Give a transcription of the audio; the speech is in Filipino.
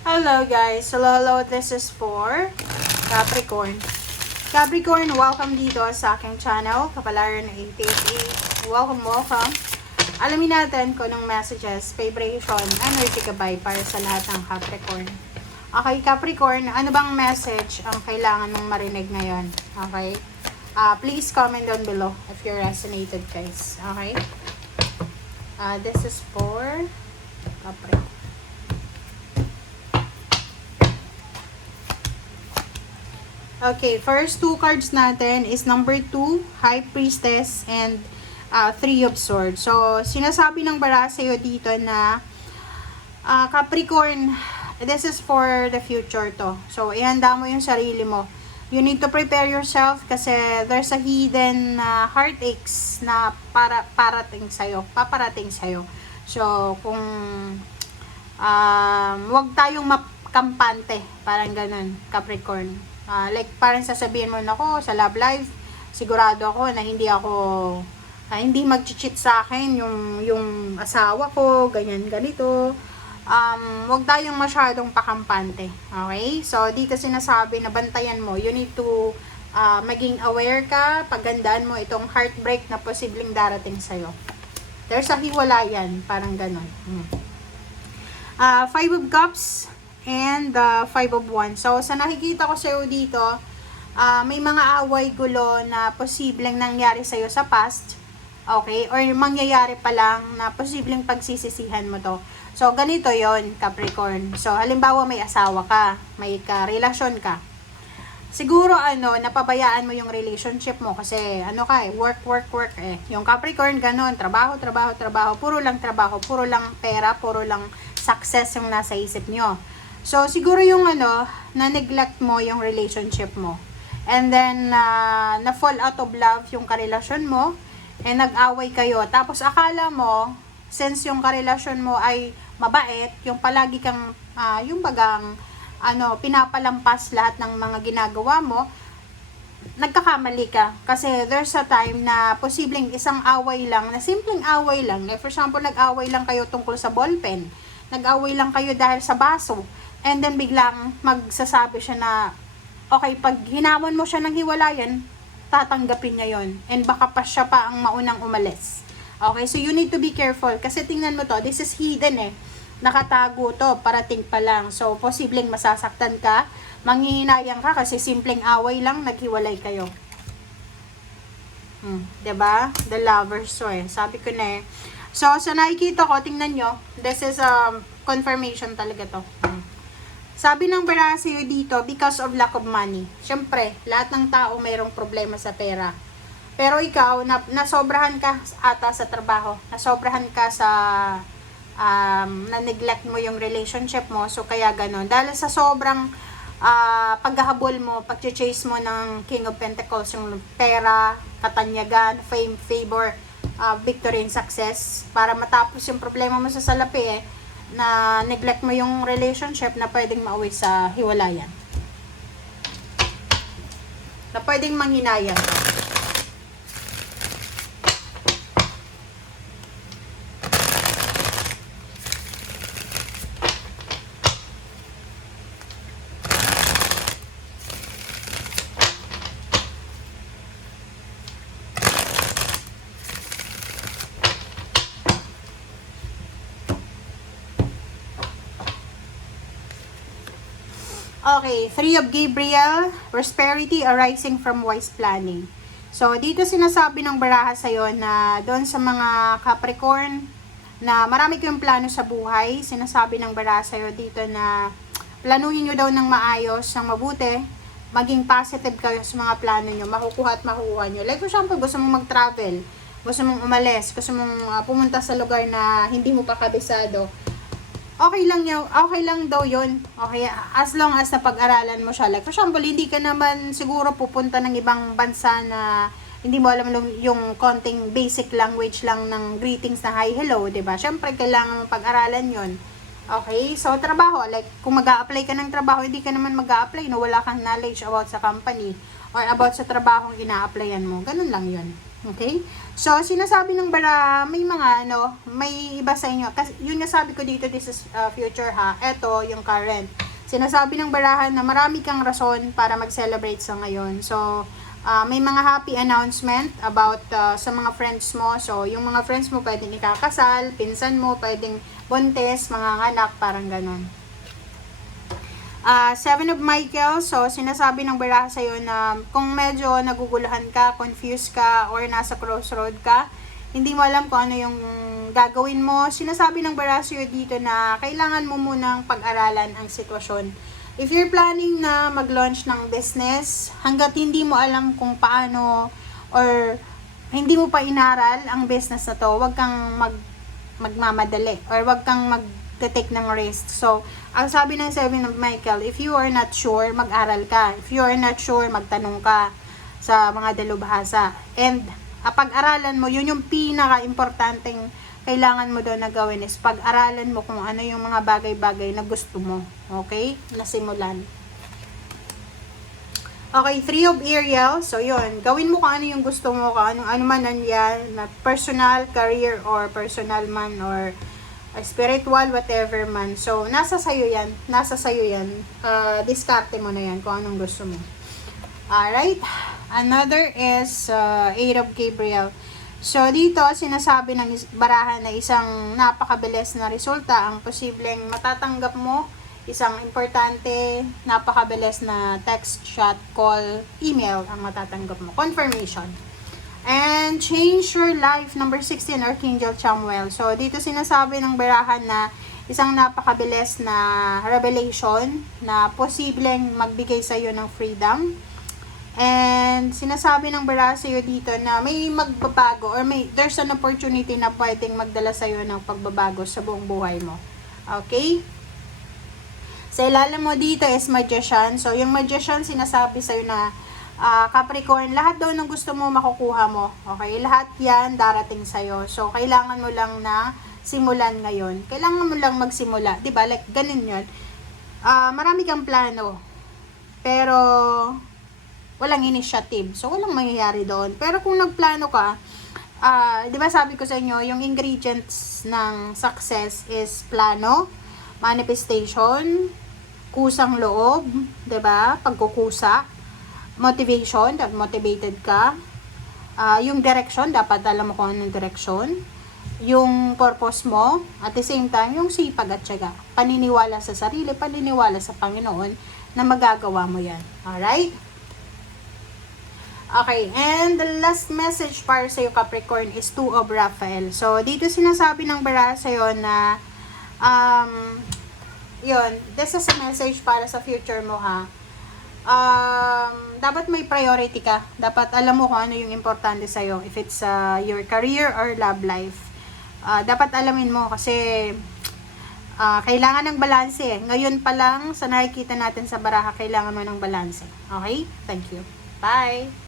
Hello guys, hello, this is for Capricorn. Capricorn, welcome dito sa aking channel, Kapalaran 888. Welcome. Alamin natin kung anong messages, vibration, energy gabay para sa lahat ng Capricorn. Okay, Capricorn, ano bang message ang kailangan mong marinig ngayon? Okay? Please comment down below if you resonated, guys. Okay? This is for Capricorn. Okay, first two cards natin is number 2, High Priestess, and 3 of Swords. So, sinasabi ng bara sa'yo dito na Capricorn, this is for the future to. So, ihanda mo yung sarili mo. You need to prepare yourself kasi there's a hidden heartaches na paparating sa'yo. So, kung wag tayong makampante, parang ganun, Capricorn. Like, parang sasabihin mo, nako, sa love life, sigurado ako na hindi mag-cheat sa akin yung asawa ko, ganito. Wag tayong masyadong pakampante. Okay? So, dito sinasabi na bantayan mo. You need to maging aware ka, paggandaan mo itong heartbreak na posibleng darating sa'yo. There's a hiwalayan, parang ganon. 5 of Cups and 5 of Wands. So, sa nakikita ko sa'yo dito, may mga away gulo na posibleng nangyari sa'yo sa past. Okay? Or mangyayari pa lang na posibleng pagsisisihan mo to. So, ganito yon Capricorn. So, halimbawa may asawa ka, may karelasyon ka. Siguro, napabayaan mo yung relationship mo kasi, work eh. Yung Capricorn, ganon, trabaho, puro lang trabaho, puro lang pera, puro lang success yung nasa isip nyo. So, siguro yung na-neglect mo yung relationship mo. And then, na-fall out of love yung karelasyon mo, and nag-away kayo. Tapos, akala mo, since yung karelasyon mo ay mabait, yung palagi kang, yung bagang, pinapalampas lahat ng mga ginagawa mo, nagkakamali ka. Kasi there's a time na posibleng isang away lang, na simpleng away lang. Like for example, nag-away lang kayo tungkol sa ballpen. Nag-away lang kayo dahil sa baso. And then biglang magsasabi siya na, okay, pag hinamon mo siya ng hiwalayan, tatanggapin niya yon. And baka pa siya pa ang maunang umalis. Okay, so you need to be careful. Kasi tingnan mo to, this is hidden eh. Nakatago to, parating pa lang. So, posibleng masasaktan ka, manghihinayang ka kasi simpleng away lang, naghiwalay kayo. Diba? The lovers, so eh. Sabi ko na eh. So, sa nakikita ko, tingnan nyo, this is confirmation talaga to. Sabi ng bara sa'yo dito, because of lack of money. Siyempre, lahat ng tao mayroong problema sa pera. Pero ikaw, nasobrahan ka ata sa trabaho. Nasobrahan ka sa, na-neglect mo yung relationship mo. So, kaya ganon. Dahil sa sobrang paghahabol mo, pag-chase mo ng King of Pentacles, yung pera, katanyagan, fame, favor, victory and success, para matapos yung problema mo sa salapi na neglect mo yung relationship na pwedeng mauwi sa hiwalayan. Na pwedeng manghinayang. Okay, 3 of Gabriel, prosperity arising from wise planning. So, dito sinasabi ng baraha sa'yo na doon sa mga Capricorn na marami kayong plano sa buhay. Sinasabi ng baraha sa'yo dito na planuhin nyo daw ng maayos, ng mabuti, maging positive kayo sa mga plano nyo, makukuha at makukuha nyo. Like for example, gusto mong mag-travel, gusto mong umalis, gusto mong pumunta sa lugar na hindi mo pa kabisado. Okay lang daw yun. Okay, as long as napag-aralan mo siya. Like, for example, hindi ka naman siguro pupunta ng ibang bansa na hindi mo alam yung konting basic language lang ng greetings na hi, hello, diba? Siyempre, kailangan mong pag-aralan yun. Okay, so trabaho, like, kung mag-a-apply ka ng trabaho, hindi ka naman mag-a-apply, no? Wala kang knowledge about sa company or about sa trabahong ina-applyan mo. Ganun lang yun. Okay? So, sinasabi ng bara, may mga may iba sa inyo. Kasi yun nga sabi ko dito, this is future ha. Ito, yung current. Sinasabi ng barahan na marami kang rason para mag-celebrate sa ngayon. So, may mga happy announcement about sa mga friends mo. So, yung mga friends mo pwedeng ikakasal, pinsan mo pwedeng buntis, mga anak, parang ganon. Seven of Michael, so sinasabi ng baraha sa'yo na kung medyo naguguluhan ka, confused ka, or nasa crossroad ka, hindi mo alam kung ano yung gagawin mo, sinasabi ng baraha sa'yo dito na kailangan mo munang pag-aralan ang sitwasyon. If you're planning na mag-launch ng business, hanggat hindi mo alam kung paano or hindi mo pa inaral ang business na to, wag kang magmamadali or wag kang mag-take ng risk. So, ang sabi ng Seven of Michael, if you are not sure, mag-aral ka. If you are not sure, magtanong ka sa mga dalubhasa. And pag-aralan mo, yun yung pinaka-importanting kailangan mo doon na gawin is pag-aralan mo kung ano yung mga bagay-bagay na gusto mo. Okay? Nasimulan. Okay, Three of Ariel. So, yun. Gawin mo kung ano yung gusto mo, kung ano man yan, na personal, career, or personal man, or spiritual, whatever man. So, nasa sayo yan. Nasa sayo yan. Diskarte mo na yan kung anong gusto mo. Alright. Another is Eight of Gabriel. So, dito, sinasabi ng barahan na isang napakabilis na resulta ang posibleng matatanggap mo. Isang importante, napakabilis na text, chat, call, email ang matatanggap mo. Confirmation. And change your life, number 16, Archangel Chamuel. So, dito sinasabi ng barahan na isang napakabilis na revelation na posibleng magbigay sa iyo ng freedom. And sinasabi ng barahan sa iyo dito na may magbabago or there's an opportunity na pwedeng magdala sa iyo ng pagbabago sa buong buhay mo. Okay? Sa ilalim mo dito is Magician. So, yung Magician sinasabi sa iyo na Capricorn, lahat daw ng gusto mo makukuha mo. Okay? Lahat yan darating sa'yo. So, kailangan mo lang na simulan ngayon. Kailangan mo lang magsimula. Diba? Like, ganun yun. Marami kang plano. Pero, walang initiative. So, walang mangyayari doon. Pero kung nagplano ka, diba sabi ko sa inyo, yung ingredients ng success is plano, manifestation, kusang loob, diba? Pagkukusa, motivation, dapat motivated ka. Yung direction, dapat alam mo kung anong direction. Yung purpose mo, at the same time, yung sipag at syaga. Paniniwala sa sarili, paniniwala sa Panginoon na magagawa mo yan. Alright? Okay, and the last message para sa iyo, Capricorn, is Two of Raphael. So, dito sinasabi ng baraha sa iyo na yun, this is a message para sa future mo ha. Dapat may priority ka. Dapat alam mo kung ano yung importante sa'yo. If it's your career or love life. Dapat alamin mo kasi kailangan ng balanse. Ngayon pa lang, sa nakikita natin sa baraha, kailangan mo ng balanse. Okay? Thank you. Bye!